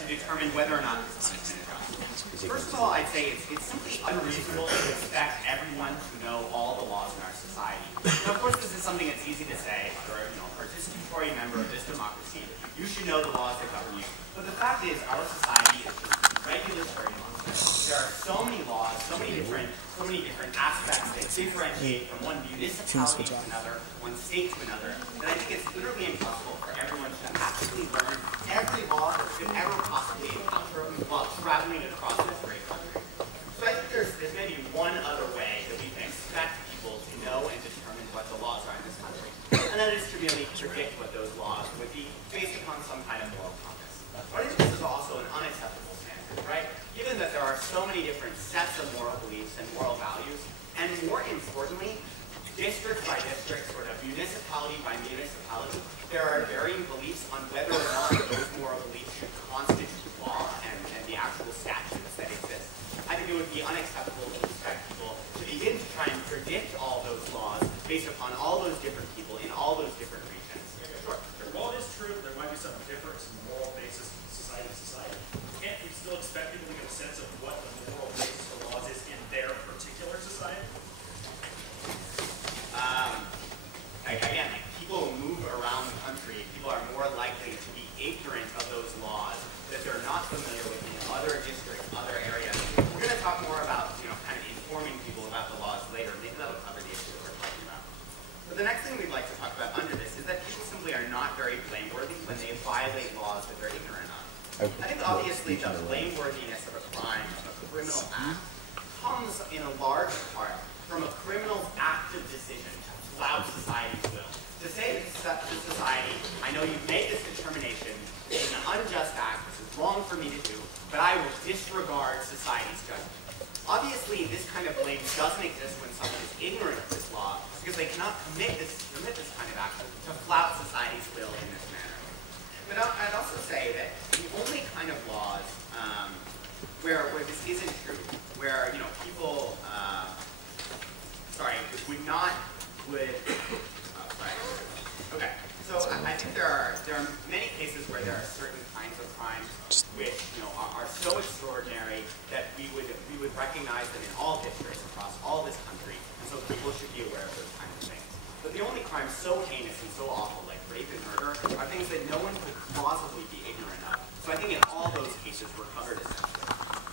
to determine whether or not this punishment is just. First of all, I'd say it's simply unreasonable to expect everyone to know all the laws in our society. Now, of course, this is something that's easy to say. If you're a participatory member of this democracy, you should know the laws that govern you. But the fact is, our society is just regulatory monster. There are so many laws, so many different aspects that differentiate from one municipality to another, one state to another, that I think it's literally impossible for everyone to actually learn every law that could ever possibly encounter while traveling across this great country. So I think there's maybe one other way that we can expect people to know and determine what the laws are in this country, and that is to really predict what those laws would be based upon some kind of moral compass. But I think this is also an unacceptable standard, right? Given that there are so many different sets of moral beliefs and moral values, and more importantly, district by district, sort of municipality by municipality, there are varying beliefs on whether or not those moral beliefs should constitute law and the actual statutes that exist. I think it would be unacceptable to expect people to begin to try and predict all those laws based upon all those different people in all those different regions. Sure. While it is true there might be some difference in the moral basis of society to society, can't we still expect people to get a sense of what the moral basis of laws is in their particular society? Again, like people who move around the country, people are more likely to be ignorant of those laws that they're not familiar with in other districts, other areas. We're going to talk more about, kind of informing people about the laws later. Maybe that'll cover the issue that we're talking about. But the next thing we'd like to talk about under this is that people simply are not very blameworthy when they violate laws that they're ignorant of. I think obviously the blameworthiness of a crime, of a criminal act, comes in a large part from a criminal's active decision to flout society's will. To say to society, I know you've made this determination, it's an unjust act, this is wrong for me to do, but I will disregard society's judgment. Obviously, this kind of blame doesn't exist when someone is ignorant of this law, because they cannot commit this kind of action to flout society's will in this manner. But I'd also say that the only kind of laws where this isn't true, where people Okay, so I think there are many cases where there are certain kinds of crimes which are so extraordinary that we would recognize them in all districts across all this country, and so people should be aware of those kinds of things. But the only crimes so heinous and so awful, like rape and murder, are things that no one could plausibly be ignorant of. So I think in all those cases we're covered essentially.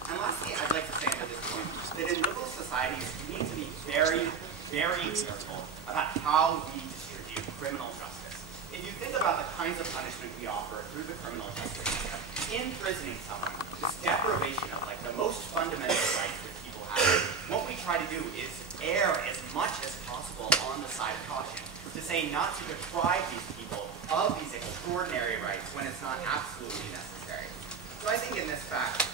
And lastly, I'd like to say at this point that in liberal societies we need to be very, very careful about how we distribute criminal justice. If you think about the kinds of punishment we offer through the criminal justice system, imprisoning someone, this deprivation of the most fundamental rights that people have, what we try to do is err as much as possible on the side of caution, to say not to deprive these people of these extraordinary rights when it's not absolutely necessary. So I think in this fact,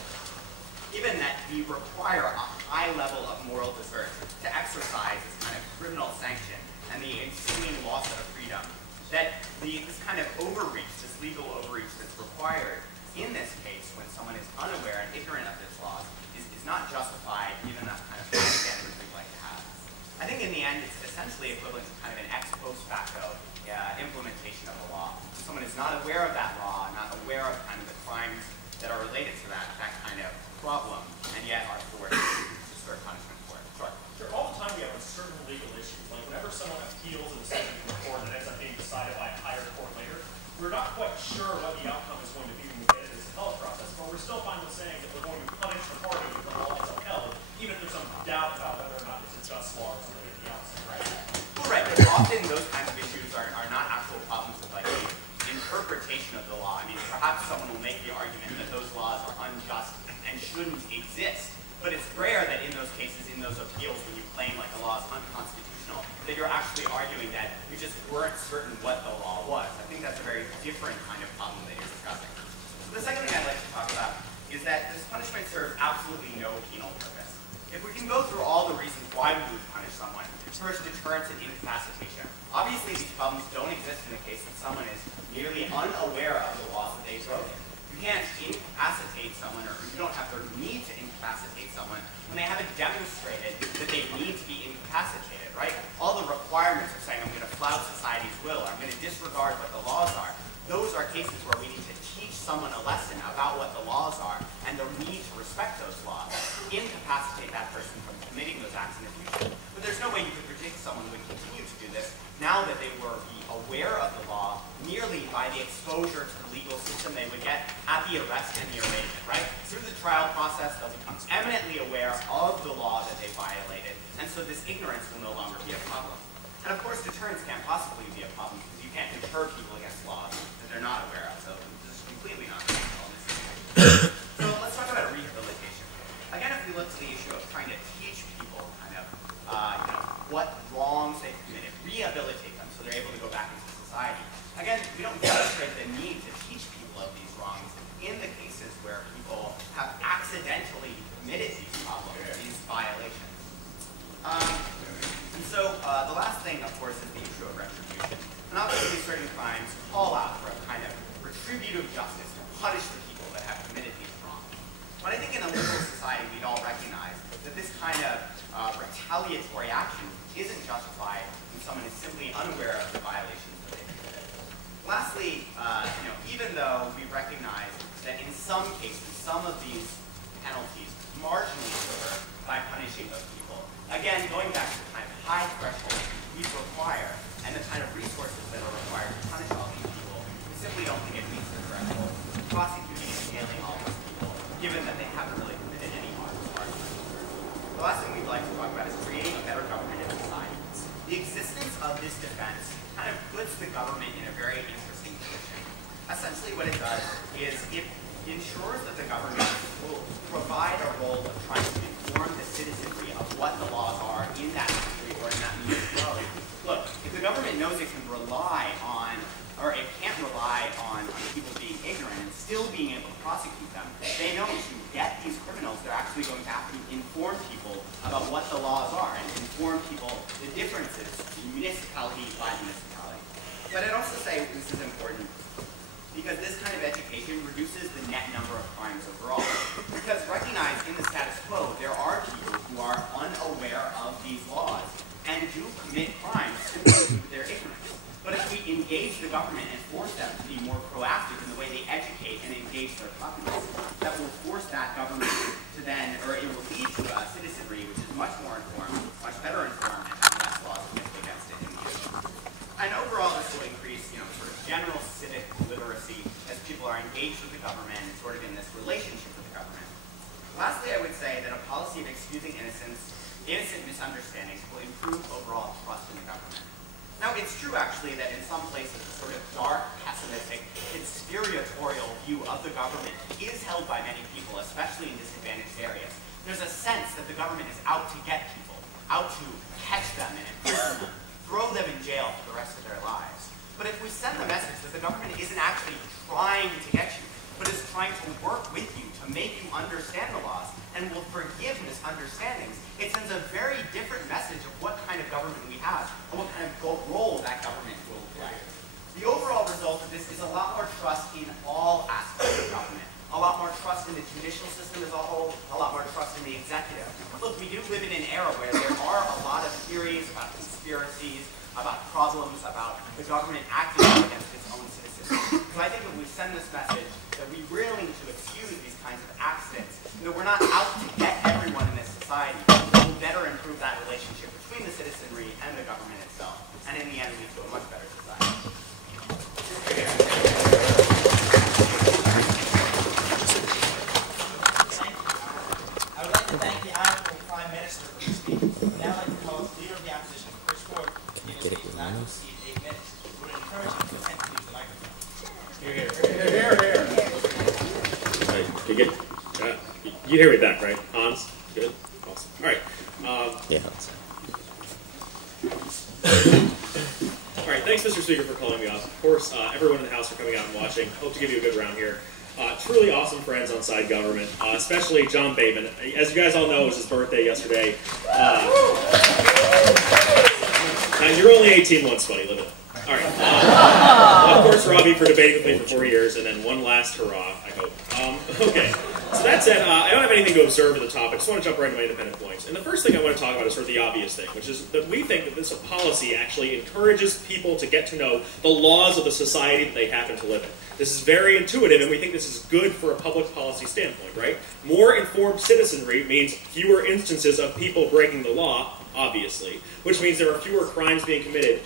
given that we require a high level of moral desert to exercise this kind of criminal sanction and the ensuing loss of freedom, that this kind of overreach, this legal overreach that's required in this case when someone is unaware and ignorant of this law is not justified given that kind of standard we'd like to have. I think in the end it's essentially equivalent to kind of an ex post facto implementation of the law. If someone is not aware of that law, not aware of kind of the crimes that are related to that kind of problem, and yet are forced to serve punishment for it. Sure. All the time we have certain legal issues. Like whenever someone appeals a decision to the court that ends up being decided by a higher court later, we're not quite sure what the outcome is going to be when we get into this appellate process, but we're still fine with saying that we're going to punish the party if the law is upheld, even if there's some doubt about whether or not it's a just law or something at the outset, right? Well, right, but often those kinds of issues are not actual problems with the interpretation of the law. I mean, perhaps someone will make the argument that those laws are unjust and shouldn't exist, but it's rare that in those cases, in those appeals, when you claim a law is unconstitutional, that you're actually arguing that you just weren't certain what the law was. I think that's a very different kind of problem that you're discussing. So the second thing I'd like to talk about is that this punishment serves absolutely no penal purpose. If we can go through all the reasons why we would punish someone, first, deterrence and incapacitation. Obviously, these problems don't exist in the case that someone is merely unaware of the laws that they've broken. You can't incapacitate someone, or you don't have the need to incapacitate someone when they haven't demonstrated that they need to be incapacitated, right? All the requirements of saying, I'm going to flout society's will, I'm going to disregard what the laws are, those are cases where we need to teach someone a lesson about what the laws are and the need to respect those laws, incapacitate that person from committing those acts in the future. But there's no way you could predict someone would continue to do this now that they were aware of the law merely by the exposure to the legal system they would get at the arrest and the arraignment, right? Through the trial process, they'll become eminently aware of the law that they violated, and so this ignorance will no longer be a problem. And of course, deterrence can't possibly be a problem because you can't deter people against laws that they're not aware of. So this is completely not practical. So let's talk about rehabilitation. Again, if we look to the issue of trying to teach people kind of what wrongs they've committed, rehabilitate them so they're able to go back into society. Again, we don't demonstrate the need to teach people of these wrongs in the cases where people have accidentally committed these problems, these violations. And so the last thing, of course, is the issue of retribution. And obviously certain crimes call out for a kind of retributive justice to punish the people that have committed these wrongs. But I think in a liberal society, we'd all recognize that this kind of retaliatory action isn't justified when someone is simply unaware of the violations that they've committed. Lastly, even though we recognize that in some cases, some of these penalties marginally differ by punishing those people, again, going back to the kind of high thresholds we require and the kind of resources that are required to punish all these people, we simply don't think it meets the threshold. Prosecuting and jailing all these people, given that they haven't really committed any harm as far as we're concerned. The last thing we'd like to talk about is creating a better government in society. The existence of this defense kind of puts the government in a very interesting position. Essentially what it does is it ensures that the government will provide a role of trying to inform the citizenry of what the laws are in that country or in that municipality. Look, if the government knows it can rely on, or it can't rely on people being ignorant and still being able to prosecute them, they know to get these criminals, they're actually going to have to inform people about what the laws are and inform people the differences in municipality by municipality. But I'd also say this is important because this kind of education reduces the net number of crimes overall. Because recognize in the status quo, there are people who are unaware of these laws and do commit crimes simply due to their ignorance. But if we engage the government and force them to be more proactive in the way they educate and engage their populace, that will force that government to then, or it will lead to a citizenry which is much more informed, much better informed, and have less laws against it in the future. And overall, this will increase, sort of general civic literacy as people are engaged with the government and sort of in this relationship with the government. Lastly, I would say that a policy of excusing innocent misunderstandings will improve overall trust in the government. Now, it's true, actually, that in some places, a sort of dark, pessimistic, conspiratorial view of the government is held by many people, especially in disadvantaged areas. There's a sense that the government is out to get people, out to catch them and imprison them, throw them in jail for the rest of their lives. But if we send the message that the government isn't actually trying to get you, but is trying to work with you to make you understand the laws and will forgive misunderstandings, it sends a very different message of what kind of government we have and what kind of role that government will play. The overall result of this is a lot more trust in all aspects of government, a lot more trust in the judicial system as a whole, a lot more trust in the executive. Look, we do live in an era where there are a lot of theories about conspiracies, about problems, about the government acting against its own citizens. So I think when we send this message that we really need to excuse these kinds of accidents, that we're not out to get everyone in this society, but we'll better improve that relationship between the citizenry and the government itself, and in the end lead to a much better society. I would like to thank the Honorable Prime Minister for his speech. Now I'd like to call the Leader of the Opposition, Chris Ford, to give a speech not to exceed 8 minutes. We would encourage him to attempt to use the microphone. Here. All right, you hear me back, right? Hans? Good? Awesome. All right. Yeah, Hans. All right, thanks, Mr. Speaker, for calling me off. Of course, everyone in the House for coming out and watching. Hope to give you a good round here. Truly awesome friends on side government, especially John Bateman. As you guys all know, it was his birthday yesterday. And you're only 18 months, buddy. Live it. All right. Of course, Robbie for debating with me for 4 years, and then one last hurrah, I hope. Okay. So that said, I don't have anything to observe at the top. I just want to jump right into my independent points. And the first thing I want to talk about is sort of the obvious thing, which is that we think that this policy actually encourages people to get to know the laws of the society that they happen to live in. This is very intuitive, and we think this is good for a public policy standpoint, right? More informed citizenry means fewer instances of people breaking the law, obviously, which means there are fewer crimes being committed,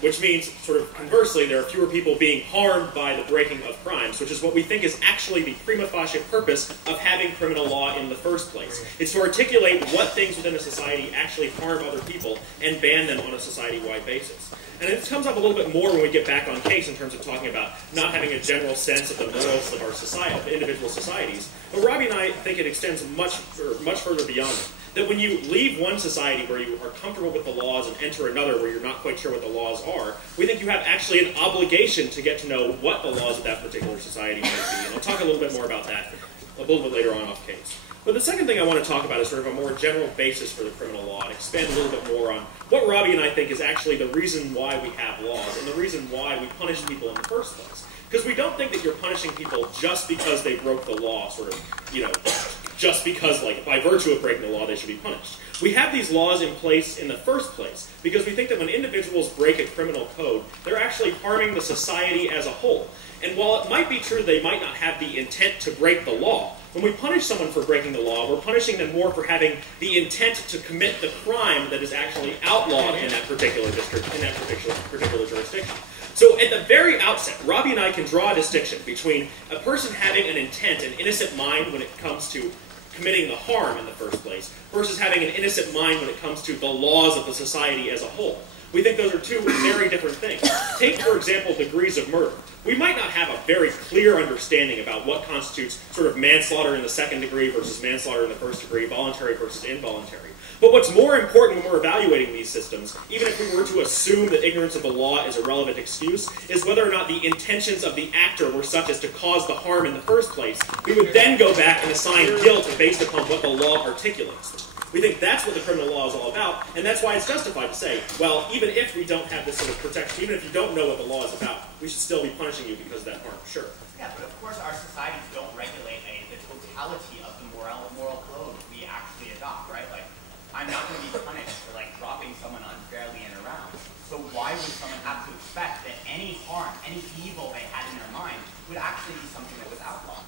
which means, sort of conversely, there are fewer people being harmed by the breaking of crimes, which is what we think is actually the prima facie purpose of having criminal law in the first place. It's to articulate what things within a society actually harm other people and ban them on a society-wide basis. And this comes up a little bit more when we get back on case in terms of talking about not having a general sense of the morals of our society, of individual societies. But Robbie and I think it extends much further beyond it. That when you leave one society where you are comfortable with the laws and enter another where you're not quite sure what the laws are, we think you have actually an obligation to get to know what the laws of that particular society might be. And I'll talk a little bit more about that a little bit later on off case. But the second thing I want to talk about is sort of a more general basis for the criminal law and expand a little bit more on what Robbie and I think is actually the reason why we have laws and the reason why we punish people in the first place. Because we don't think that you're punishing people just because they broke the law, sort of, you know, just because, like, by virtue of breaking the law, they should be punished. We have these laws in place in the first place because we think that when individuals break a criminal code, they're actually harming the society as a whole. And while it might be true they might not have the intent to break the law, when we punish someone for breaking the law, we're punishing them more for having the intent to commit the crime that is actually outlawed in that particular district, in that particular jurisdiction. So at the very outset, Robbie and I can draw a distinction between a person having an intent, an innocent mind when it comes to committing the harm in the first place, versus having an innocent mind when it comes to the laws of the society as a whole. We think those are two very different things. Take, for example, degrees of murder. We might not have a very clear understanding about what constitutes sort of manslaughter in the second degree versus manslaughter in the first degree, voluntary versus involuntary. But what's more important when we're evaluating these systems, even if we were to assume that ignorance of the law is a relevant excuse, is whether or not the intentions of the actor were such as to cause the harm in the first place. We would then go back and assign guilt based upon what the law articulates. We think that's what the criminal law is all about, and that's why it's justified to say, well, even if we don't have this sort of protection, even if you don't know what the law is about, we should still be punishing you because of that harm. Sure. Yeah, but of course our societies don't regulate the totality of the moral code we actually adopt, right? Like, I'm not going to be punished for, like, dropping someone unfairly in a round. So why would someone have to expect that any harm, any evil they had in their mind would actually be something that was outlawed?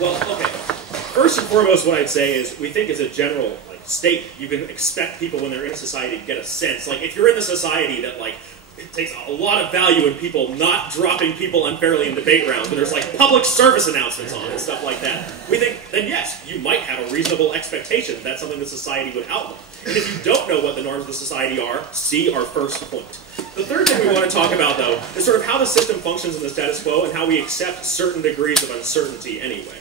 Well, okay. First and foremost, what I'd say is we think as a general state, you can expect people when they're in a society to get a sense. Like, if you're in the society that, like, it takes a lot of value in people not dropping people unfairly in debate rounds, and there's, like, public service announcements on and stuff like that, we think, then yes, you might have a reasonable expectation that that's something the society would outlaw. And if you don't know what the norms of the society are, see our first point. The third thing we want to talk about, though, is sort of how the system functions in the status quo and how we accept certain degrees of uncertainty anyway.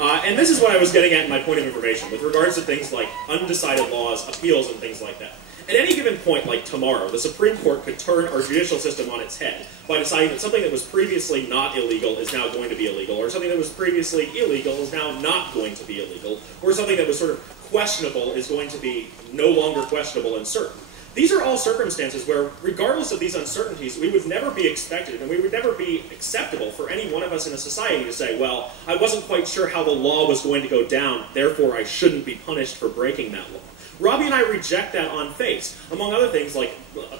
And this is what I was getting at in my point of information with regards to things like undecided laws, appeals, and things like that. At any given point, like tomorrow, the Supreme Court could turn our judicial system on its head by deciding that something that was previously not illegal is now going to be illegal, or something that was previously illegal is now not going to be illegal, or something that was sort of questionable is going to be no longer questionable and certain. These are all circumstances where, regardless of these uncertainties, we would never be expected and we would never be acceptable for any one of us in a society to say, well, I wasn't quite sure how the law was going to go down, therefore I shouldn't be punished for breaking that law. Robbie and I reject that on face, among other things, like,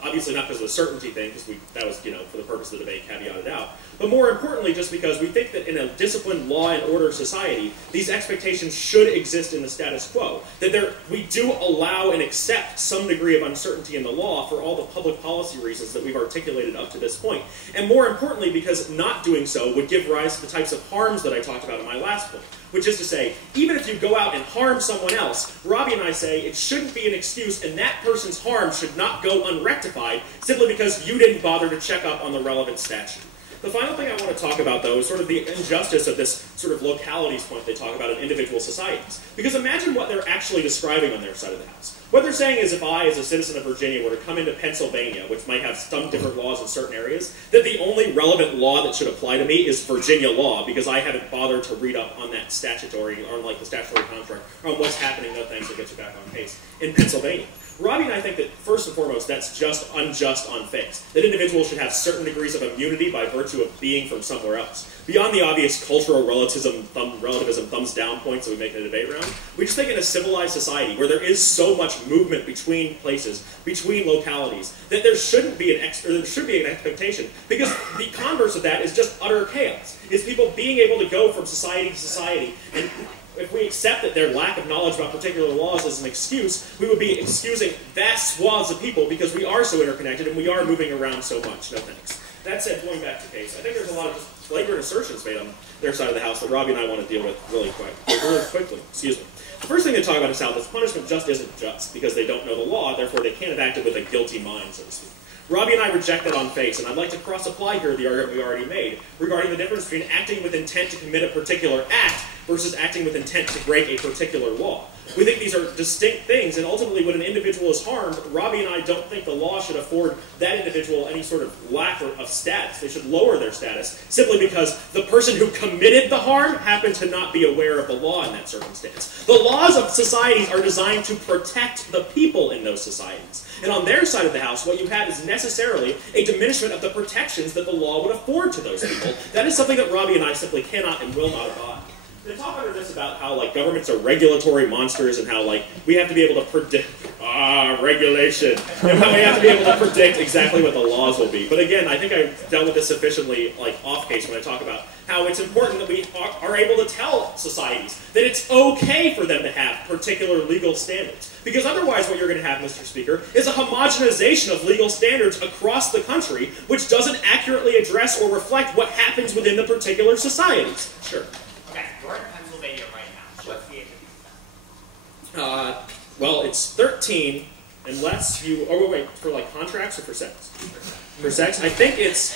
obviously not because of the certainty thing, because that was, for the purpose of the debate, caveated out, but more importantly, just because we think that in a disciplined law and order society, these expectations should exist in the status quo. That we do allow and accept some degree of uncertainty in the law for all the public policy reasons that we've articulated up to this point. And more importantly, because not doing so would give rise to the types of harms that I talked about in my last point. Which is to say, even if you go out and harm someone else, Robbie and I say it shouldn't be an excuse and that person's harm should not go unrectified simply because you didn't bother to check up on the relevant statute. The final thing I want to talk about, though, is sort of the injustice of this sort of localities point they talk about in individual societies. Because imagine what they're actually describing on their side of the house. What they're saying is if I, as a citizen of Virginia, were to come into Pennsylvania, which might have some different laws in certain areas, that the only relevant law that should apply to me is Virginia law, because I haven't bothered to read up on that statutory, or like the statutory contract, or on what's happening, no thanks, to get you back on case, in Pennsylvania. Robbie and I think that, first and foremost, that's just unjust on face. That individuals should have certain degrees of immunity by virtue of being from somewhere else. beyond the obvious cultural relativism thumbs down points that we make in a debate round, we just think in a civilized society where there is so much movement between places, between localities, that there shouldn't be there should be an expectation, because the converse of that is just utter chaos. It's people being able to go from society to society, and if we accept that their lack of knowledge about particular laws is an excuse, we would be excusing vast swaths of people because we are so interconnected and we are moving around so much. No thanks. That said, going back to case, I think there's a lot of just flagrant assertions made on their side of the house that Robbie and I want to deal with really quickly. Excuse me. The first thing they talk about is how this punishment just isn't just because they don't know the law, therefore they can't have acted with a guilty mind, so to speak. Robbie and I reject that on face, and I'd like to cross-apply here the argument we already made regarding the difference between acting with intent to commit a particular act versus acting with intent to break a particular law. We think these are distinct things, and ultimately when an individual is harmed, Robbie and I don't think the law should afford that individual any sort of lack of status. They should lower their status simply because the person who committed the harm happened to not be aware of the law in that circumstance. The laws of societies are designed to protect the people in those societies. And on their side of the house, what you have is necessarily a diminishment of the protections that the law would afford to those people. That is something that Robbie and I simply cannot and will not abide. They talk under this about how, like, governments are regulatory monsters and how, like, we have to be able to predict, regulation, and how we have to be able to predict exactly what the laws will be. But again, I think I've dealt with this sufficiently, like, off case when I talk about how it's important that we are able to tell societies that it's okay for them to have particular legal standards. Because otherwise what you're going to have, Mr. Speaker, is a homogenization of legal standards across the country which doesn't accurately address or reflect what happens within the particular societies. Sure. Okay, you're in Pennsylvania right now. What's the age of consent? Well, it's 13 unless you... Oh, wait, for like contracts or for sex? For sex? I think it's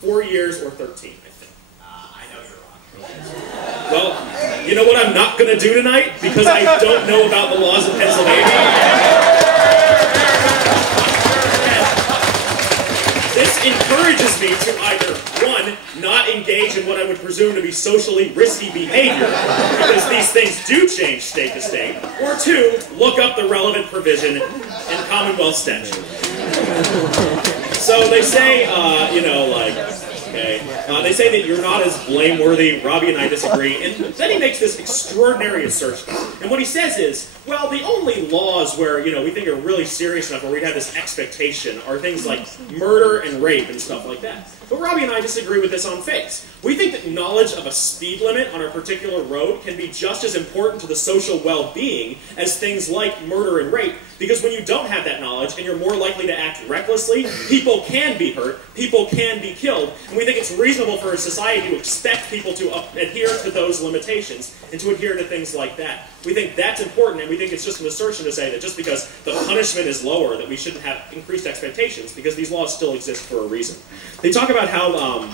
4 years or 13, I think. I know you're wrong. Well, you know what I'm not going to do tonight? Because I don't know about the laws of Pennsylvania. This encourages me to either, one, not engage in what I would presume to be socially risky behavior, because these things do change state to state, or two, look up the relevant provision in Commonwealth statute. So they say, you know, like, okay, they say that you're not as blameworthy. Robbie and I disagree. And then he makes this extraordinary assertion. And what he says is, well, the only laws where, you know, we think are really serious enough where we'd have this expectation are things like murder and rape and stuff like that. But Robbie and I disagree with this on face. We think that knowledge of a speed limit on a particular road can be just as important to the social well-being as things like murder and rape, because when you don't have that knowledge and you're more likely to act recklessly, people can be hurt, people can be killed, and we think it's reasonable for a society to expect people to adhere to those limitations and to adhere to things like that. We think that's important, and we think it's just an assertion to say that just because the punishment is lower, that we shouldn't have increased expectations, because these laws still exist for a reason. They talk about how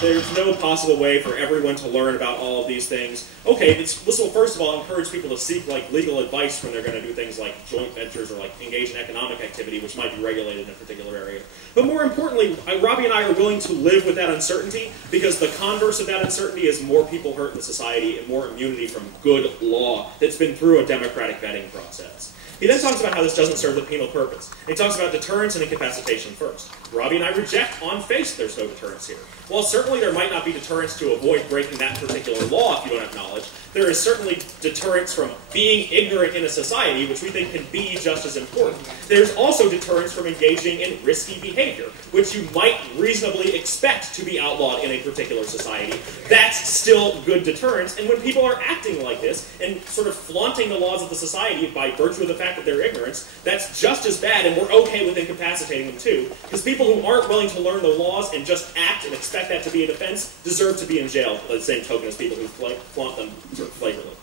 there's no possible way for everyone to learn about all of these things. Okay, this will first of all encourage people to seek like legal advice when they're going to do things like joint ventures or like engage in economic activity, which might be regulated in a particular area. But more importantly, Robbie and I are willing to live with that uncertainty, because the converse of that uncertainty is more people hurt in the society and more immunity from good law that's been through a democratic vetting process. He then talks about how this doesn't serve the penal purpose. He talks about deterrence and incapacitation first. Robbie and I reject on face there's no deterrence here. While certainly there might not be deterrence to avoid breaking that particular law if you don't have knowledge, there is certainly deterrence from being ignorant in a society, which we think can be just as important. There's also deterrence from engaging in risky behavior, which you might reasonably expect to be outlawed in a particular society. That's still good deterrence, and when people are acting like this and sort of flaunting the laws of the society by virtue of the fact that they're ignorance, that's just as bad, and we're okay with incapacitating them too, because people who aren't willing to learn the laws and just act and expect that to be a defense deserve to be in jail by the same token as people who flaunt them flagrantly.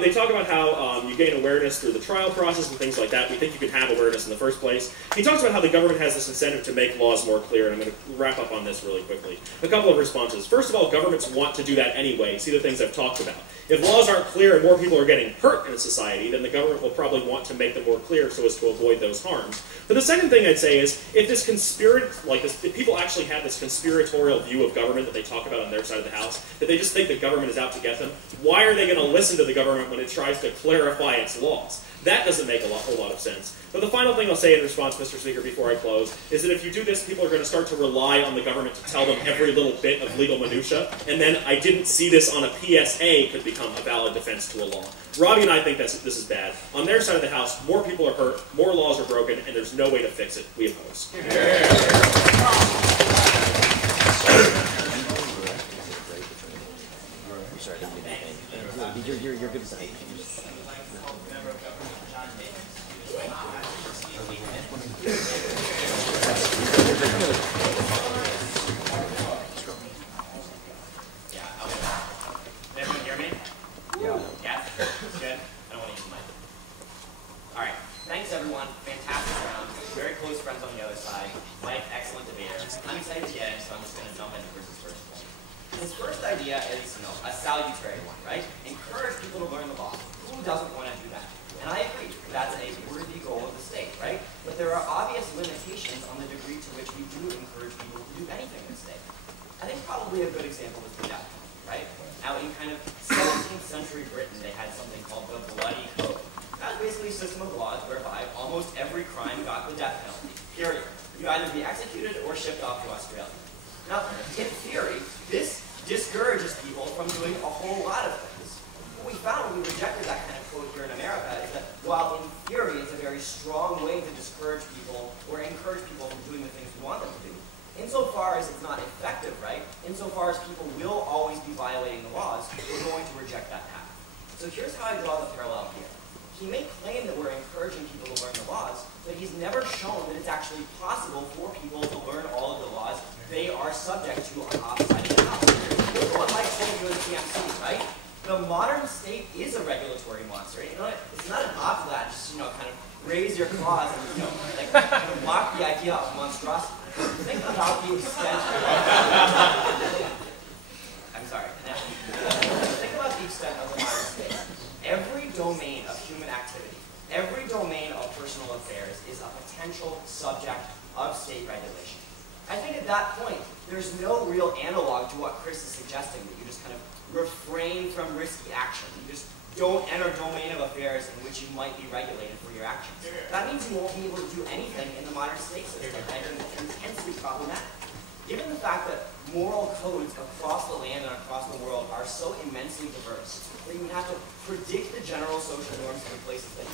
They talk about how you gain awareness through the trial process and things like that. We think you can have awareness in the first place. He talks about how the government has this incentive to make laws more clear, and I'm going to wrap up on this really quickly. A couple of responses. First of all, governments want to do that anyway. See the things I've talked about. If laws aren't clear and more people are getting hurt in a society, then the government will probably want to make them more clear so as to avoid those harms. But the second thing I'd say is, if people actually have this conspiratorial view of government that they talk about on their side of the house, that they just think that government is out to get them, why are they going to listen to the government when it tries to clarify its laws. That doesn't make a whole lot of sense. But the final thing I'll say in response, Mr. Speaker, before I close, is that if you do this, people are going to start to rely on the government to tell them every little bit of legal minutia, and then I didn't see this on a PSA could become a valid defense to a law. Robbie and I think this is bad. On their side of the House, more people are hurt, more laws are broken, and there's no way to fix it. We oppose. You're good. Everyone hear me? Yeah. Yes? Good? I don't want to use the mic. Alright. Thanks everyone. Fantastic round. Very close friends on the other side. Mike, excellent debater. I'm excited to get in, so I'm just going to jump into Chris's first point. His first idea is, a salutary one, right? Encourage people to learn the law. Who doesn't want to do that? And I agree, that's a worthy goal of the state, right? But there are obvious limitations on the degree to which we do encourage people to do anything in the state. I think probably a good example is the death penalty, right? Now in kind of 17th century Britain, they had something called the Bloody Code. That was basically a system of laws whereby almost every crime got the death penalty, period. You either be executed or shipped off to Australia. Now, in theory, this discourages people from doing a whole lot of things. What we found when we rejected that kind of code here in America is that while in theory it's a very strong way to discourage people or encourage people from doing the things we want them to do, insofar as it's not effective, right, insofar as people will always be violating the laws, we're going to reject that path. So here's how I draw the parallel here. He may claim that we're encouraging people to learn the laws, but he's never shown that it's actually possible for people to learn all of the laws they are subject to on opposite sides of the house. This is what Mike told you in the TMC, right? The modern state is a regulatory monster. You know, it's not an opt that, just, kind of raise your claws and, like, kind of mock the idea of monstrosity. Think about the extent I'm sorry. Think about the extent of the modern state. Every domain of human activity, every domain of personal affairs is a potential subject of state regulation. I think at that point, there's no real analog to what Chris is suggesting, that you just kind of refrain from risky action. You just don't enter a domain of affairs in which you might be regulated for your actions. That means you won't be able to do anything in the modern state system. I think it's intensely problematic. Given the fact that moral codes across the land and across the world are so immensely diverse, that you would have to predict the general social norms in the places that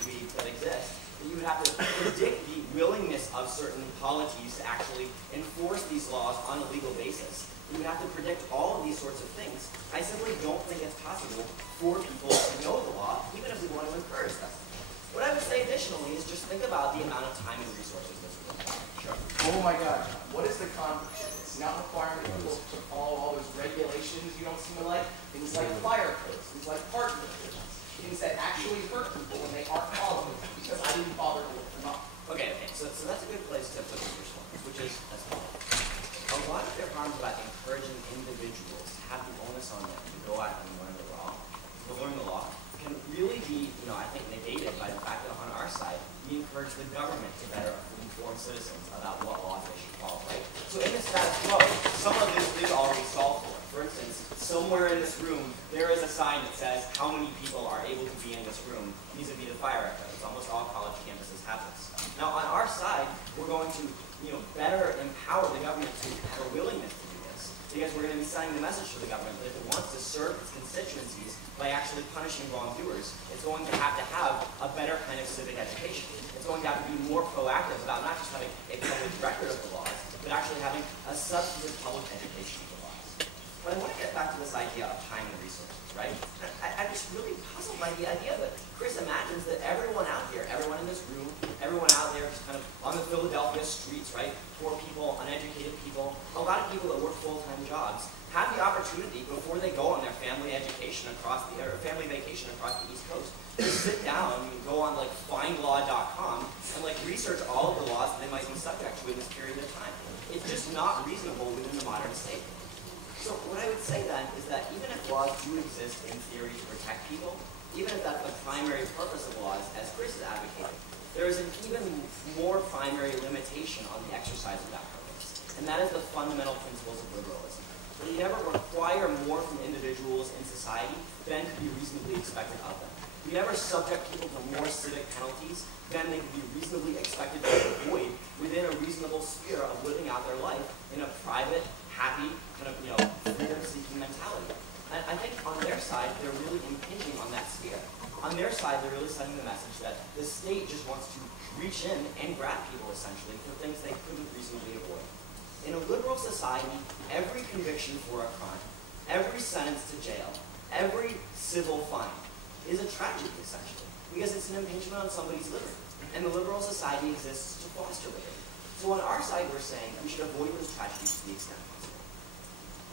exist, that you would have to predict the willingness of certain polities to actually enforce these laws on a legal basis. You would have to predict all of these sorts of things. I simply don't think it's possible for people to know the law, even if we want to encourage them. What I would say additionally is just think about the amount of time and resources this would require. Sure. Oh my gosh, what is the conflict? It's not requiring people to follow all those regulations you don't seem to like. Things like fire codes, things like parking restrictions, things that actually hurt people when they aren't following them because I didn't bother to look them up. Okay, so that's a good place to put this response, which is as follows. A lot of their harms about encouraging individuals to have the onus on them to go out and learn the law, can really be, I think, negated by the fact that on our side, we encourage the government to better inform citizens about what laws they should follow, right? So in the status quo, some of this is already solved for. For instance, somewhere in this room, there is a sign that says how many people are able to be in this room vis-a-vis the fire codes. Almost all college campuses have this. Now, on our side, we're going to better empower the government to have a willingness to do this, because we're going to be sending the message to the government that if it wants to serve its constituencies by actually punishing wrongdoers, it's going to have a better kind of civic education. It's going to have to be more proactive about not just having a public record of the laws, but actually having a substantive public education of the laws. But I want to get back to this idea of time and resources, right? I'm just really puzzled by the idea that Chris imagines that everyone out here, everyone in this room, everyone out there just kind of on the Philadelphia streets, right? Poor people, uneducated people, a lot of people that work full-time jobs, have the opportunity before they go on their family vacation across the East Coast to sit down and go on like findlaw.com and like research all of the laws that they might be subject to in this period of time. It's just not reasonable within the modern state. So what I would say then is that even if laws do exist in theory to protect people, even if that's the primary purpose of laws, as Chris is advocating, there is an even more primary limitation on the exercise of that purpose, and that is the fundamental principles of liberalism. We never require more from individuals in society then could be reasonably expected of them. If we ever subject people to more civic penalties, then they could be reasonably expected to avoid within a reasonable sphere of living out their life in a private, happy, kind of, freedom-seeking mentality. And I think on their side, they're really impinging on that sphere. On their side, they're really sending the message that the state just wants to reach in and grab people, essentially, for things they couldn't reasonably avoid. In a liberal society, every conviction for a crime, every sentence to jail, every civil fine is a tragedy, essentially, because it's an impingement on somebody's liberty. And the liberal society exists to foster liberty. So on our side, we're saying we should avoid those tragedies to the extent possible.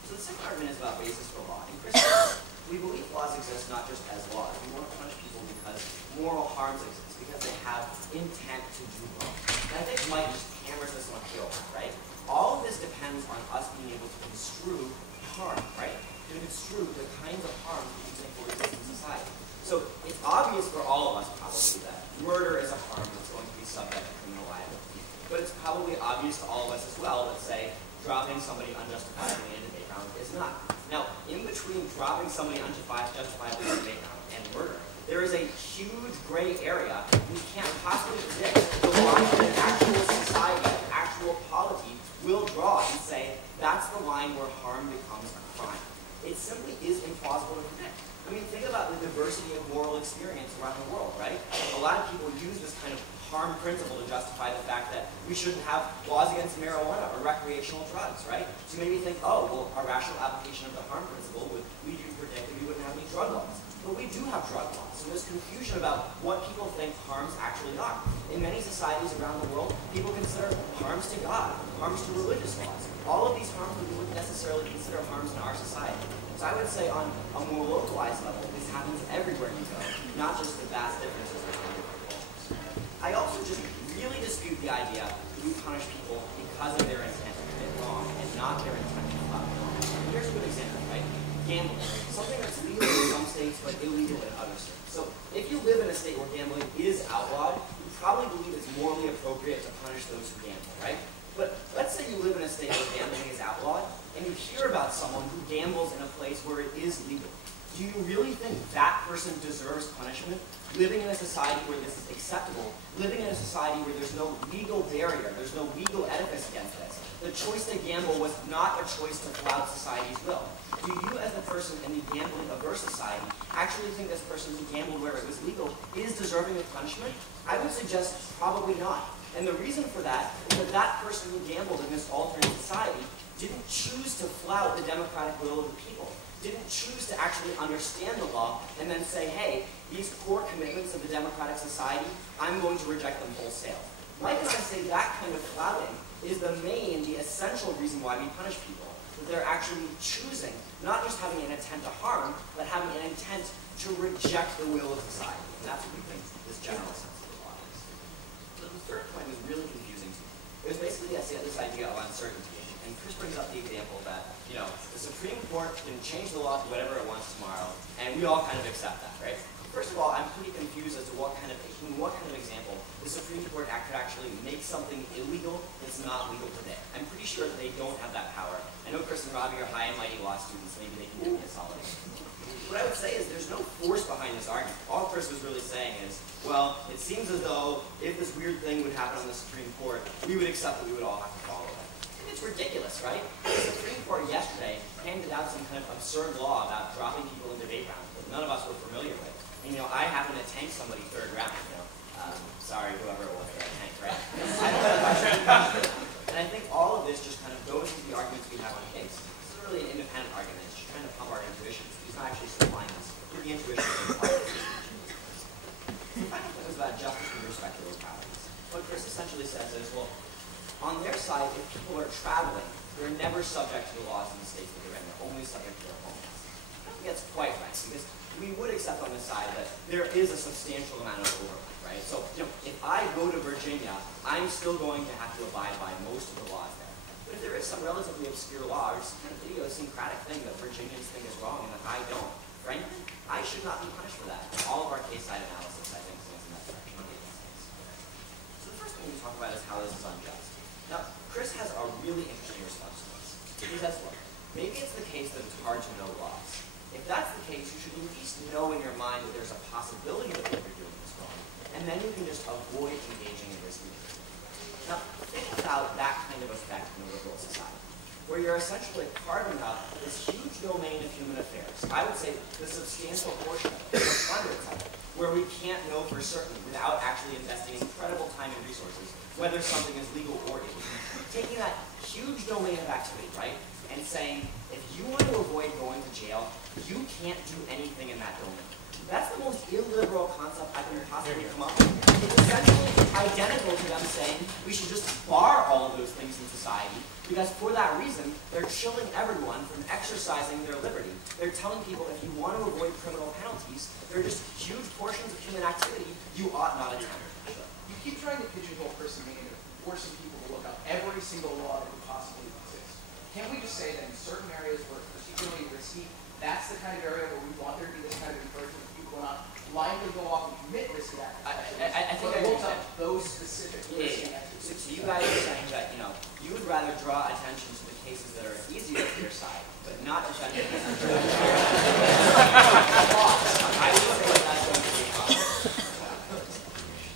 So the second argument is about basis for law. In Christianity, we believe laws exist not just as laws. We want to punish people because moral harms exist, because they have intent to do wrong. And I think Mike just hammers this on heel, right? All of this depends on us being able to construe harm, right? To construe the kinds of harms that we think will exist in society. So it's obvious for all of us, probably, that murder is a harm that's going to be subject to criminal liability. But it's probably obvious to all of us as well that, say, dropping somebody unjustifiably in a debate round is not. Now, in between dropping somebody unjustifiably in a debate round and murder, there is a huge gray area. We can't possibly predict the line that an actual society, an actual polity will draw and say, that's the line where harm becomes a crime. It simply is implausible to predict. I mean, think about the diversity of moral experience around the world, right? A lot of people use this kind of harm principle to justify the fact that we shouldn't have laws against marijuana or recreational drugs, right? So you maybe think, oh, well, a rational application of the harm principle would lead you to predict that we wouldn't have any drug laws. But we do have drug laws. So there's confusion about what people think harms actually are. In many societies around the world, people consider harms to God, harms to religious laws. All of these harms that we wouldn't necessarily consider harms in our society. So I would say on a more localized level, this happens everywhere you go, not just the vast differences between different cultures. I also just really dispute the idea that we punish people because of their intent to commit wrong and not their intent to flout the law. Here's a good example, right? Gambling. Something that's legal in some states but illegal in other states. So if you live in a state where gambling is outlawed, you probably believe it's morally appropriate to punish those who gamble, right? But let's say you live in a state where gambling is outlawed, and you hear about someone who gambles in a place where it is legal. Do you really think that person deserves punishment? Living in a society where this is acceptable, living in a society where there's no legal barrier, there's no legal edifice against this. The choice to gamble was not a choice to flout society's will. Do you, as the person in the gambling-averse society, actually think this person who gambled where it was legal is deserving of punishment? I would suggest probably not. And the reason for that is that that person who gambled in this alternate society didn't choose to flout the democratic will of the people, didn't choose to actually understand the law and then say, hey, these core commitments of the democratic society, I'm going to reject them wholesale. Mike and I say that kind of flouting is the essential reason why we punish people, that they're actually choosing, not just having an intent to harm, but having an intent to reject the will of society. And that's what we think this general sense of the law is. So the third point was really confusing to me. It was basically this idea of uncertainty. And Chris brings up the example that, the Supreme Court can change the law to whatever it wants tomorrow, and we all kind of accept that, right? First of all, I'm pretty confused as to in what kind of example the Supreme Court could actually make something illegal that's not legal today. I'm pretty sure that they don't have that power. I know Chris and Robbie are high and mighty law students, maybe they can give me a solid example. What I would say is there's no force behind this argument. All Chris was really saying is, well, it seems as though if this weird thing would happen on the Supreme Court, we would accept that we would all have to follow it. And it's ridiculous, right? The Supreme Court yesterday handed out some kind of absurd law about dropping people in debate rounds that none of us were familiar with. And, I happen to tank somebody third round, sorry, whoever it was that I tanked, right? And I think all of this just kind of goes into the arguments we have on the case. This is really an independent argument. It's just trying to pump our intuitions. He's not actually supplying us with the intuition of the parties. The final thing was about justice with respect to localities. What Chris essentially says is, well, on their side, if people are traveling, they're never subject to the laws in the states that they're in. They're only subject to their homelands. I don't think that's quite right, because we would accept on this side that there is a substantial amount of overlap, right? So, if I go to Virginia, I'm still going to have to abide by most of the laws there. But if there is some relatively obscure law or some kind of idiosyncratic thing that Virginians think is wrong and that I don't, frankly, I should not be punished for that. And all of our case side analysis, I think, stands in that direction. So the first thing we talk about is how this is unjust. Now, Chris has a really interesting response to this. He says, look, maybe it's the case that it's hard to know laws. If that's the case, you should at least possibility that what you're doing is wrong, and then you can just avoid engaging in risky behavior. Now, think about that kind of effect in a liberal society, where you're essentially carving up this huge domain of human affairs. I would say the substantial portion of it, the hundreds of it, where we can't know for certain without actually investing incredible time and resources whether something is legal or illegal. Taking that huge domain of activity, right, and saying, if you want to avoid going to jail, you can't do anything in that domain. That's the most illiberal concept I can possibly come up with. It's essentially identical to them saying we should just bar all of those things in society, because for that reason, they're chilling everyone from exercising their liberty. They're telling people if you want to avoid criminal penalties, they're just huge portions of human activity you ought not attempt. You keep trying to pigeonhole personally into forcing people to look up every single law that could possibly exist. Can't we just say that in certain areas where it's particularly risky, that's the kind of area where we want there to be this kind of encouragement for people to not blindly go off and commit risky actions, I think I look understand. up those specific risky actions. So you guys are saying that, you would rather draw attention to the cases that are easier for your side, but not defend the cases that are I would say that's going to be a problem.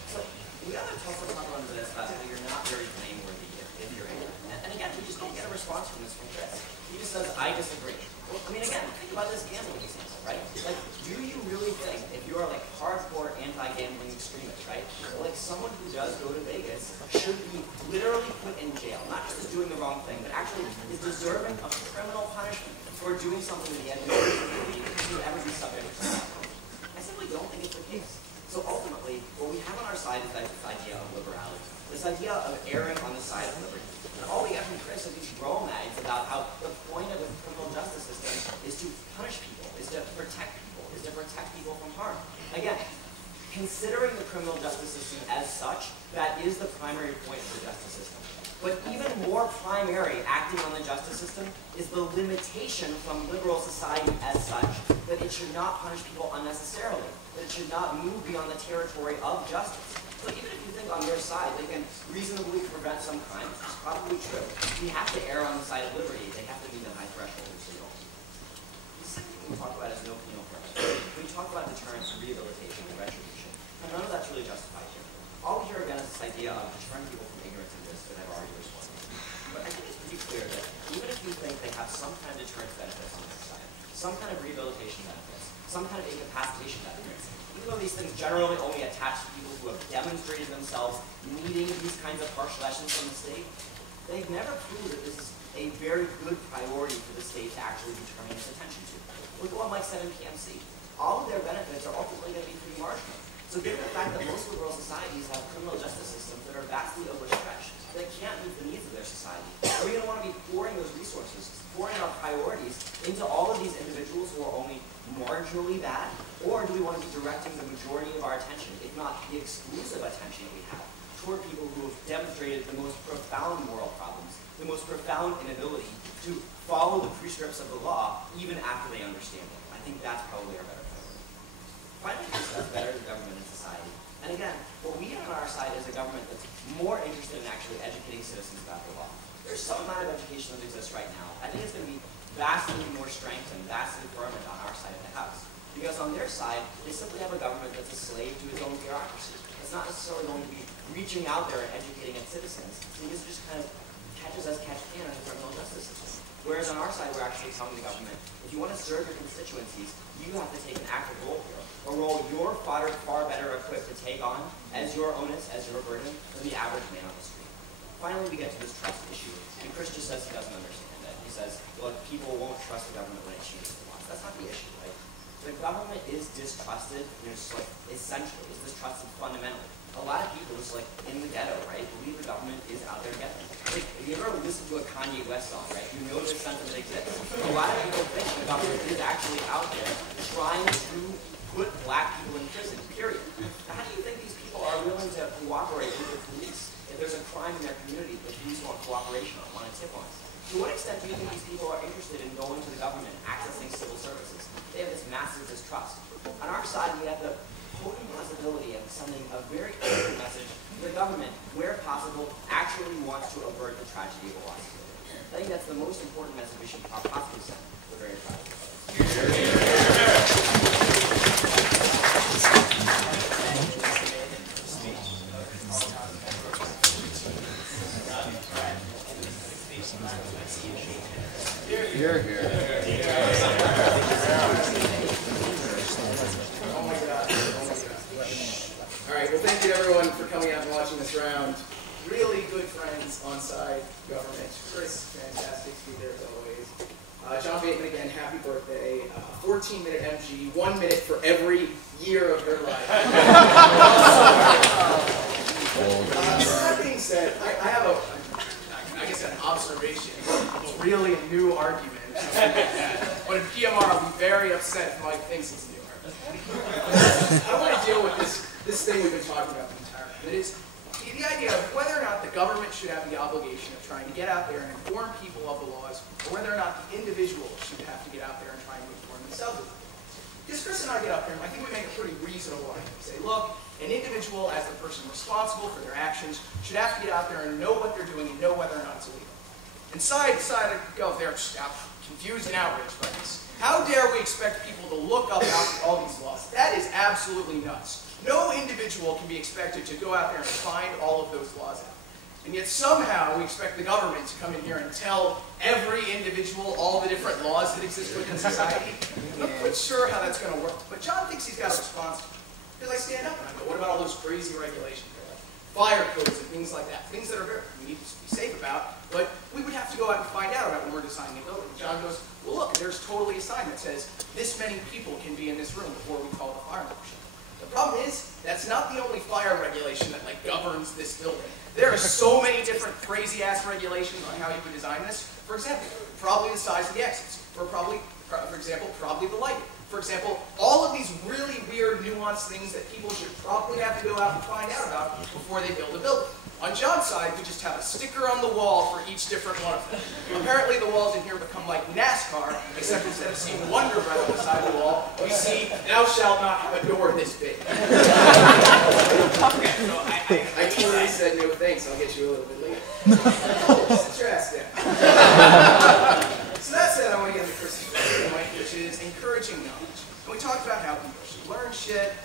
So we got to talk about this about how you're not very blameworthy if you're angry. And again, we just don't get a response from this from Chris. He just says, I disagree. Well, I mean, again, think about this gambling example, right? Like, do you really think, if you're like hardcore anti-gambling extremist, right, like someone who does go to Vegas should be literally put in jail, not just as doing the wrong thing, but actually is deserving of criminal punishment for doing something that he had no reason to believe he would ever be subject to criminal punishment? I simply don't think it's the case. So ultimately, what we have on our side is this idea of liberality, this idea of erring on the side of liberty. And all we have from Chris are these bromags about how the point of the criminal justice system is to punish people, is to protect people from harm. Again, considering the criminal justice system as such, that is the primary point of the justice system. But even more primary acting on the justice system is the limitation from liberal society as such that it should not punish people unnecessarily, that it should not move beyond the territory of justice. So even if you think on their side they can reasonably prevent some crime, which is probably true, we have to err on the side of liberty. They have to meet a high threshold, so you don't. The second thing we talk about is no penal punishment. We talk about deterrence, rehabilitation, and retribution, and none of that's really justified here. All we hear again is this idea of deterring people from ignorance and risk that I've already responded to. But I think it's pretty clear that even if you think they have some kind of deterrence benefits on their side, some kind of rehabilitation benefits, some kind of incapacitation benefits, even though these things generally only attach to people who have demonstrated themselves needing these kinds of harsh lessons from the state, they've never proved that this is a very good priority for the state to actually be turning its attention to. Look at what Mike said in PMC. All of their benefits are ultimately going to be pretty marginal. So given the fact that most liberal societies have criminal justice systems that are vastly overstretched, that can't meet the needs of their society, are we going to want to be pouring those resources, pouring our priorities into all of these individuals who are only marginally bad? Or do we want to be directing the majority of our attention, if not the exclusive attention that we have, toward people who have demonstrated the most profound moral problems, the most profound inability to follow the prescripts of the law, even after they understand it? I think that's probably our better priority. Finally, that's better than government and society. And again, what we have on our side is a government that's more interested in actually educating citizens about the law. There's some amount of education that exists right now. I think it's going to be vastly more strengthened, vastly firmer on our side of the house. Because on their side, they simply have a government that's a slave to its own bureaucracy. It's not necessarily going to be reaching out there and educating its citizens. Because it just kind of catches as catch can in the criminal justice system. Whereas on our side, we're actually telling the government, if you want to serve your constituencies, you have to take an active role here. A role you're far better equipped to take on as your onus, as your burden, than the average man on the street. Finally, we get to this trust issue. And Chris just says he doesn't understand it. He says, well, people won't trust the government when it changes the laws. That's not the issue, right? The government is distrusted, essentially, is distrusted fundamentally. A lot of people, just like in the ghetto, right, believe the government is out there getting them. Like, if you ever listen to a Kanye West song, right, you know this sentiment exists. A lot of people think the government is actually out there trying to put black people in prison, period. Now, how do you think these people are willing to cooperate with the police if there's a crime in their community that the police want cooperation on, want to tip on? To what extent do you think these people are interested in going to the government, accessing civil services? They have this massive distrust. On our side, we have the potent possibility of sending a very clear message to the government, where possible, actually wants to avert the tragedy of a loss. I think that's the most important message we should possibly send. We're very proud of it. thank you to everyone for coming out and watching this round. Really good friends on side government. Chris, fantastic speaker as always. John Bateman again, happy birthday. 14-minute MG, 1 minute for every year of your life. That being said, I have I guess an observation. It's really a new argument. But in PMR, I'll be very upset if Mike thinks it's a new argument. I want to deal with this thing we've been talking about the entire time. It is the idea of whether or not the government should have the obligation of trying to get out there and inform people of the laws, or whether or not the individual should have to get out there and try and inform themselves of the laws. Because Chris and I get up here, and I think we make a pretty reasonable argument. We say, look, an individual, as the person responsible for their actions, should have to get out there and know what they're doing and know whether or not it's illegal. And side I go there, just confused and outraged by this. How dare we expect people to look up all these laws? That is absolutely nuts. No individual can be expected to go out there and find all of those laws out. And yet somehow we expect the government to come in here and tell every individual all the different laws that exist within society. I'm not quite sure how that's going to work, but John thinks he's got a response. Because I stand up and I go, what about all those crazy regulations? Fire codes and things like that. Things that are we need to be safe about, but we would have to go out and find out about when we're designing a building. John goes, well look, there's totally a sign that says this many people can be in this room before we call the fire marshal. The problem is, that's not the only fire regulation that governs this building. There are so many different crazy-ass regulations on how you would design this. For example, probably the size of the exits. For example, probably the lighting. For example, all of these really weird, nuanced things that people should probably have to go out and find out about before they build a building. On John's side, we just have a sticker on the wall for each different one of them. Apparently the walls in here become like NASCAR, except instead of seeing Wonder Bread on the side of the wall, we see, thou shalt not have a door this big. Okay, so I totally said no thanks, I'll get you a little bit later. Sit your ass down. So that said, I want to get into Chris's point, which is encouraging knowledge. And we talked about how people should learn shit,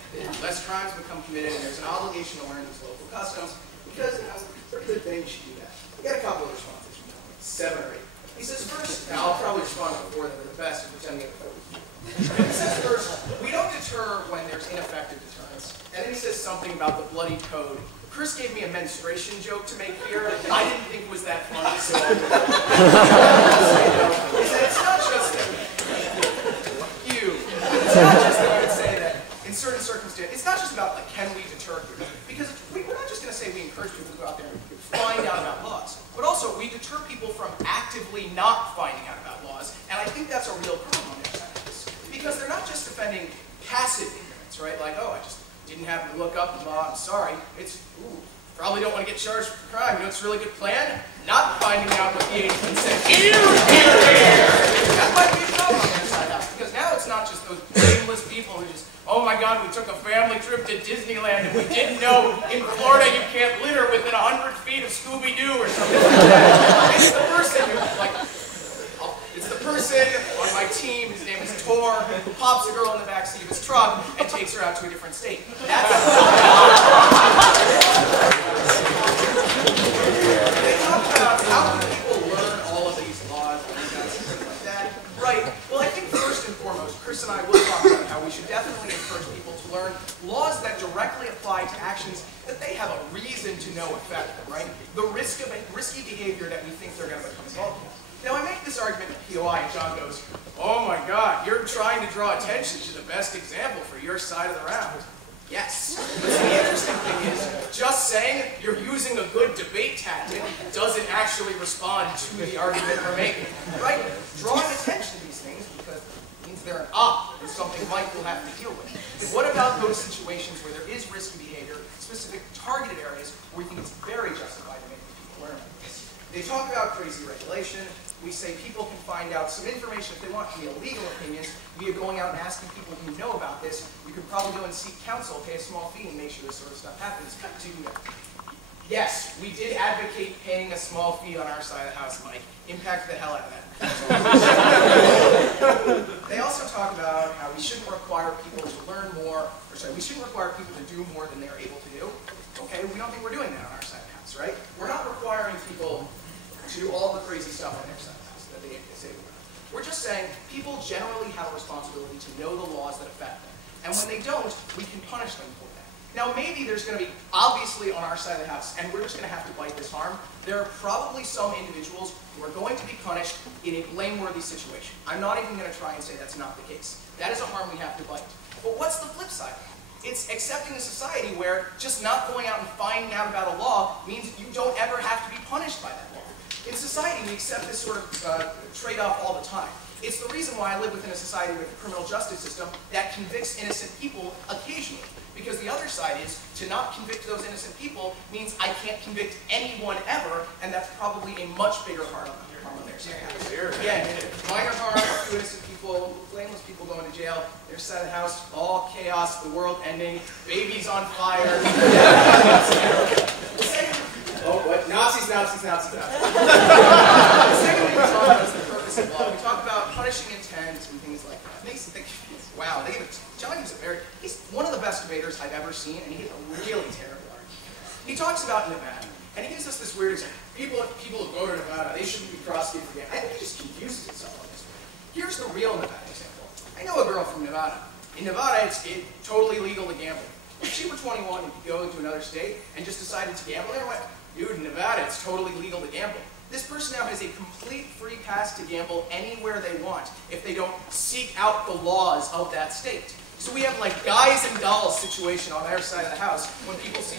less crimes become committed, and there's an obligation to learn these local customs. Because, it's a pretty good thing you should do that. We got a couple of responses from him, like 7 or 8. He says first, now I'll probably respond before them, they're the best at pretending to vote. He says first, we don't deter when there's ineffective deterrence. And then he says something about the bloody code. Chris gave me a menstruation joke to make here. I didn't think it was that funny, so I'll do it. He said it's not just that it's not just that we would say that in certain circumstances, it's not just about can we deter here. Because we're not just going to say we encourage people to go out there and find out about laws, but also we deter people from actively not finding out about laws, and I think that's a real problem on their side of this. Because they're not just defending passive ignorance, right? Like, oh, I just didn't happen to look up the law, I'm sorry. It's, ooh, probably don't want to get charged for crime. You know what's a really good plan? Not finding out what the agent said. That might be a problem on their side of the house, because now it's not just those shameless people who just, oh my God, we took a family trip to Disneyland and we didn't know in Florida you can't litter within 100 feet of Scooby-Doo or something like that. It's the person who, it's the person on my team, his name is Tor, who pops a girl in the backseat of his truck and takes her out to a different state. That's They talk about how can people learn all of these laws and things like that. Right. Well, I think first and foremost, Chris and I will talk about how we should definitely encourage people to learn laws that directly apply to actions that they have a reason to know affect them, right? The risky behavior that we think they're going to become involved in. Now, I make this argument in POI, and John goes, oh my God, you're trying to draw attention to the best example for your side of the round. Yes. But the interesting thing is, just saying you're using a good debate tactic doesn't actually respond to the argument we're making, right? Drawing attention to these things because it means they're an op, and something Mike will have to deal with. What about those situations where there is risky behavior, specific targeted areas, where we think it's very justified to make people learn about this? They talk about crazy regulation. We say people can find out some information if they want via legal opinions, via going out and asking people who know about this. You could probably go and seek counsel, pay a small fee, and make sure this sort of stuff happens. Yes, we did advocate paying a small fee on our side of the house, Mike. Impacted the hell out of that. They also talk about how we shouldn't require people to learn more, or sorry, we shouldn't require people to do more than they're able to do. Okay, we don't think we're doing that on our side of the house, right? We're not requiring people to do all the crazy stuff on their side of the house that they say we're not. We're just saying people generally have a responsibility to know the laws that affect them. And when they don't, we can punish them for that. Now maybe there's going to be, obviously on our side of the house, and we're just going to have to bite this harm, there are probably some individuals who are going to be punished in a blameworthy situation. I'm not even going to try and say that's not the case. That is a harm we have to bite. But what's the flip side? It's accepting a society where just not going out and finding out about a law means you don't ever have to be punished by that law. In society, we accept this sort of trade-off all the time. It's the reason why I live within a society with a criminal justice system that convicts innocent people occasionally. Because the other side is, to not convict those innocent people means I can't convict anyone ever, and that's probably a much bigger harm on their side. Again, minor harm, a few innocent people, blameless people going to jail, their side of the house, all chaos, the world ending, babies on fire. Oh, what? Nazis. The second thing we talk about is the purpose of law. We talk about punishing intent and things like that. Wow, he's one of the best debaters I've ever seen, and he has a really terrible argument. He talks about Nevada, and he gives us this weird example. People who go to Nevada, they shouldn't be prosecuted for gambling. I think he just confuses himself on this. Here's the real Nevada example. I know a girl from Nevada. In Nevada, it's totally legal to gamble. If she were 21 and could go to another state and just decided to gamble, they went, dude, in Nevada, it's totally legal to gamble. This person now has a complete free pass to gamble anywhere they want if they don't seek out the laws of that state. So we have like guys and dolls situation on our side of the house when people see,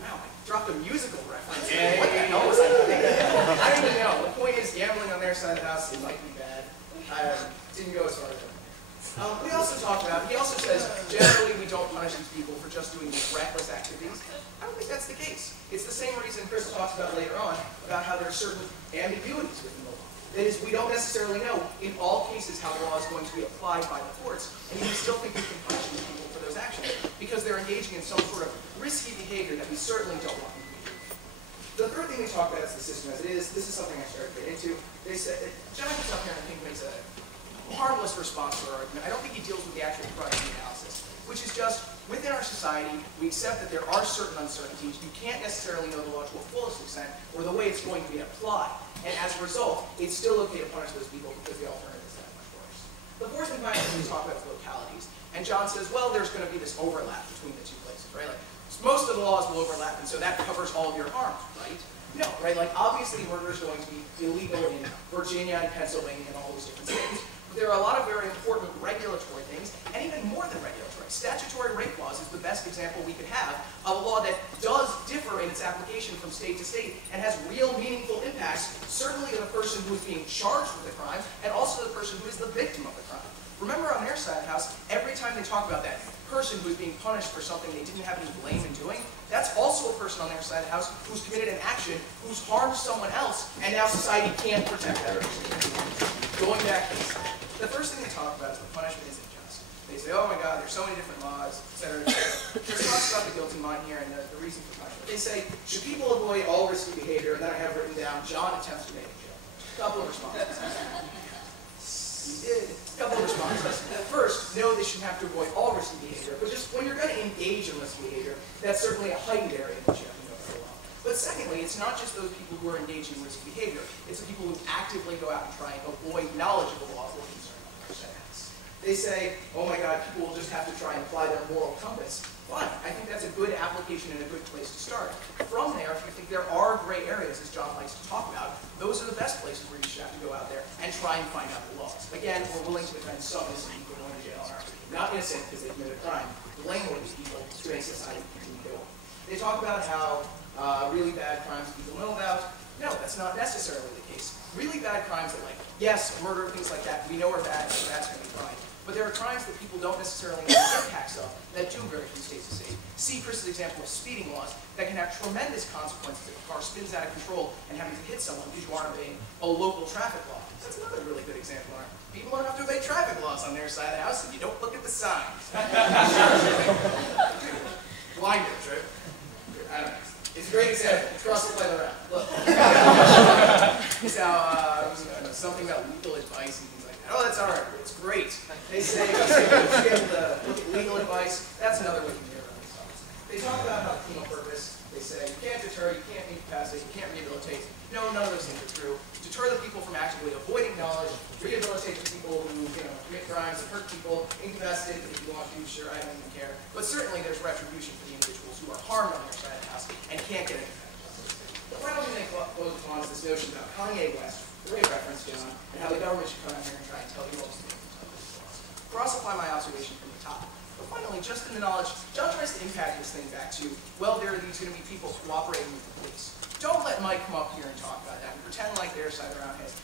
wow, I dropped a musical reference. What the hell was I doing? I don't even know. The point is gambling on their side of the house, it might be bad. I didn't go as far as that. We also talk about, he also says, generally we don't punish these people for just doing these reckless activities. I don't think that's the case. It's the same reason Chris talks about later on, about how there are certain ambiguities within the law. That is, we don't necessarily know, in all cases, how the law is going to be applied by the courts, and we still think we can punish these people for those actions, because they're engaging in some sort of risky behavior that we certainly don't want them to do. The third thing we talk about is the system as it is. This is something I started to get into. They said, John gets up here and I think makes a harmless response to our argument. I don't think he deals with the actual crux of the analysis, which is just, within our society, we accept that there are certain uncertainties. You can't necessarily know the law to a fullest extent, or the way it's going to be applied. And as a result, it's still okay to punish those people because the alternative is that much worse. The fourth and final thing we talk about is localities. And John says, well, there's going to be this overlap between the two places, right? Like, most of the laws will overlap, and so that covers all of your harms, right? No, right? Like, obviously, murder is going to be illegal in Virginia and Pennsylvania and all those different states. There are a lot of very important regulatory things, and even more than regulatory. Statutory rape laws is the best example we could have of a law that does differ in its application from state to state and has real meaningful impacts, certainly to the person who is being charged with the crime, and also the person who is the victim of the crime. Remember on their side of the house, every time they talk about that person who is being punished for something they didn't have any blame in doing, that's also a person on their side of the house who's committed an action, who's harmed someone else, and now society can't protect that person. Going back to this. The first thing they talk about is the punishment isn't just. They say, oh my God, there's so many different laws, etc. There's talks about the guilty mind here and the reason for punishment. They say, should people avoid all risky behavior? And then I have written down, John attempts to make a joke. A couple of responses. You did. A couple of responses. First, no, they shouldn't have to avoid all risky behavior, but just when you're going to engage in risky behavior, that's certainly a heightened area in which you have to know very well. But secondly, it's not just those people who are engaging in risky behavior. It's the people who actively go out and try and avoid knowledge of the law or concern about their status. They say, oh my God, people will just have to try and apply their moral compass. Fine, I think that's a good application and a good place to start. From there, if you think there are gray areas, as John likes to talk about, those are the best places where you should have to go out there and try and find out the laws. Again, we're willing to defend some innocent people going to jail are not innocent because they committed a crime. Blameworthy people to make society continue to go on. They talk about how really bad crimes people know about. No, that's not necessarily the case. Really bad crimes that, like, yes, murder, things like that, we know are bad, so that's going to be fine. But there are crimes that people don't necessarily know the impacts of that do vary from state to state. See Chris's example of speeding laws that can have tremendous consequences if a car spins out of control and having to hit someone because you aren't obeying a local traffic law. That's another really good example. People don't have to obey traffic laws on their side of the house if you don't look at the signs. Blinders, right? I don't know. It's a great example. It's cross the play around. Look. It's how something about legal advice and things like that. Oh, that's all right. It's great. They say you should be able to look at legal advice. That's another way to hear about these topics. They talk about how penal purpose. They say you can't deter, you can't incapacitate, you can't rehabilitate. No, none of those things are true. Deter the people from actively avoiding knowledge. Rehabilitate the people who commit crimes that hurt people, incapacitated if you want to, sure, I don't even care. But certainly there's retribution for the individuals who are harmed on their side of the house and can't get any justice. The final thing they goes upon is this notion about Kanye West, the Ray reference, John, and how the government should come out here and try and tell you all the things about this law. For us, apply my observation from the top. But finally, just in the knowledge, John tries to impact this thing back to, well, there are these going to be people cooperating with the police. Don't let Mike come up here and talk about that and pretend like their side around has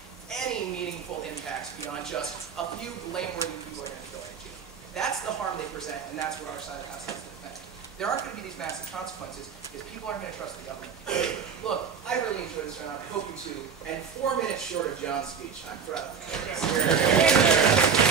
any meaningful impacts beyond just a few blameworthy people are going to go into jail. That's the harm they present, and that's what our side of the house has to defend. There aren't going to be these massive consequences because people aren't going to trust the government. Look, I really enjoyed this round. I hope you too. And 4 minutes short of John's speech. I'm proud of it.